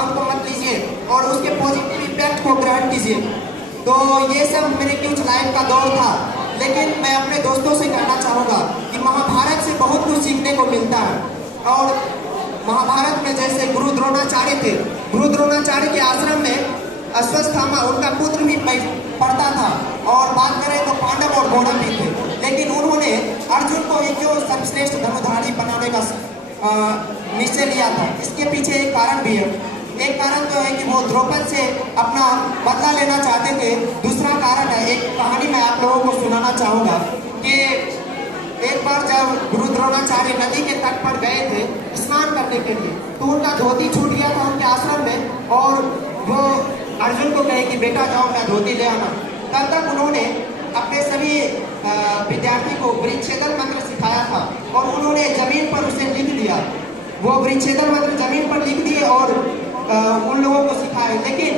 भाव को मत लीजिए और उसके पॉजिटिव इम्पैक्ट को ग्रहण कीजिए। तो ये सब मेरे कुछ लाइफ का दौर था, लेकिन मैं अपने दोस्तों से कहना चाहूँगा कि महाभारत से बहुत कुछ सीखने को मिलता है। और महाभारत में जैसे गुरु द्रोणाचार्य थे, गुरु द्रोणाचार्य के आश्रम में अश्वत्थामा उनका पुत्र भी पढ़ता था। और बात करें तो पांडव और कौरव भी थे, लेकिन उन्होंने अर्जुन को एक जो सर्वश्रेष्ठ धनुधारी बनाने का निश्चय लिया था। इसके पीछे एक कारण भी है। एक कारण तो है कि वो द्रौपद से अपना बदला लेना चाहते थे। दूसरा कारण है, एक कहानी मैं आप लोगों को सुनाना चाहूँगा कि एक बार जब गुरु द्रोणाचार्य नदी के तट पर गए थे स्नान करने के लिए, तो उनका धोती छूट गया था उनके आश्रम में। और वो अर्जुन को कहे कि बेटा जाओ मैं धोती ले आना। तब तक उन्होंने अपने सभी विद्यार्थी को वृक्षेदन मंत्र सिखाया था और उन्होंने जमीन पर उसे लिख दिया। वो वृक्षेदन मंत्र जमीन पर लिख दिए और उन लोगों को सिखाए। लेकिन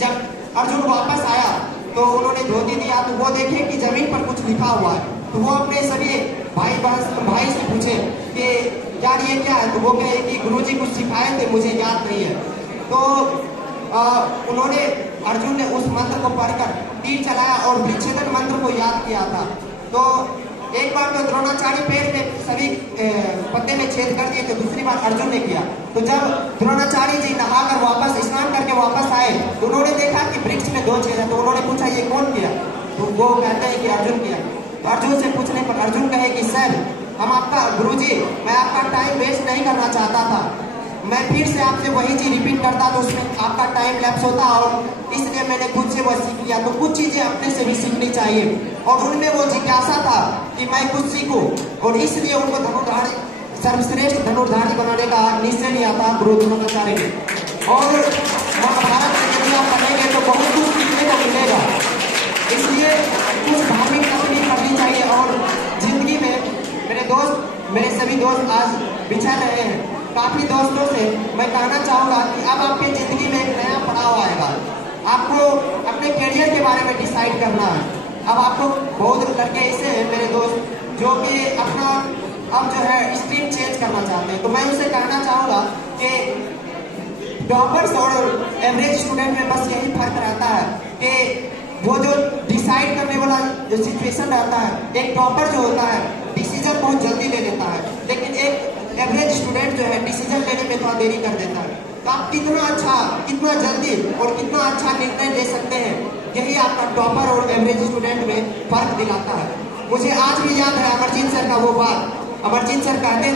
जब अर्जुन वापस आया तो उन्होंने धोती दिया, तो वो देखे कि जमीन पर कुछ लिखा हुआ है। तो वो अपने सभी भाई से पूछे कि यार ये क्या है। तो वो कहे कि गुरुजी कुछ सिखाए थे, मुझे याद नहीं है। तो उन्होंने अर्जुन ने उस मंत्र को पढ़कर तीर चलाया और वृक्षेदन मंत्र को याद किया था। तो एक बार तो द्रोणाचार्य पैर में सभी पत्ते में छेद कर दिए थे, दूसरी बार अर्जुन ने किया। तो जब द्रोणाचार्य जी नहाकर वापस स्नान करके वापस आए तो उन्होंने देखा कि वृक्ष में 2 छेद है। तो उन्होंने पूछा ये कौन किया। तो वो कहते हैं कि अर्जुन किया। तो अर्जुन से पूछने पर अर्जुन कहे कि सर हम आपका गुरुजी, मैं आपका टाइम वेस्ट नहीं करना चाहता था। मैं फिर से आपसे वही चीज रिपीट करता तो उसमें आपका टाइम लैप्स होता, और इसलिए मैंने खुद से वो सीख लिया। तो कुछ चीजें अपने से भी सीखनी चाहिए और उनमें वो जिज्ञासा था कि मैं कुछ सीखूं, और इसलिए उनको धनुर्धारी सर्वश्रेष्ठ धनुर्धारी बनाने का निश्चय लिया था गुरु द्रोणाचार्य ने। और महाभारत में यदि आप पढ़ेंगे तो बहुत कुछ सीखने को मिलेगा। इसलिए कुछ धार्मिक तकनीक करनी चाहिए। और जिंदगी में मेरे सभी दोस्त आज बिछड़ रहे हैं। काफी दोस्तों से मैं कहना चाहूँगा कि अब आपके जिंदगी में एक नया पड़ाव आएगा। आपको अपने करियर के बारे में डिसाइड करना है। अब आपको बहुत लड़के ऐसे हैं मेरे दोस्त जो कि अपना अब जो है स्ट्रीम चेंज करना चाहते हैं। तो मैं उनसे कहना चाहूँगा कि टॉपर्स और एवरेज स्टूडेंट में बस यही फर्क रहता है कि वो जो डिसाइड करने वाला जो सिचुएशन रहता है, एक टॉपर जो होता है डिसीजन बहुत जल्दी ले लेता है, लेकिन एक एवरेज स्टूडेंट जो है डिसीजन लेने में थोड़ा देरी कर देता है। तो आप कितना जल्दी और कितना अच्छा निर्णय ले सकते हैं, यही आपका टॉपर और एवरेज स्टूडेंट में फर्क दिलाता है। मुझे आज भी याद है अमरजीत सर का वो बात। अमरजीत सर कहते थे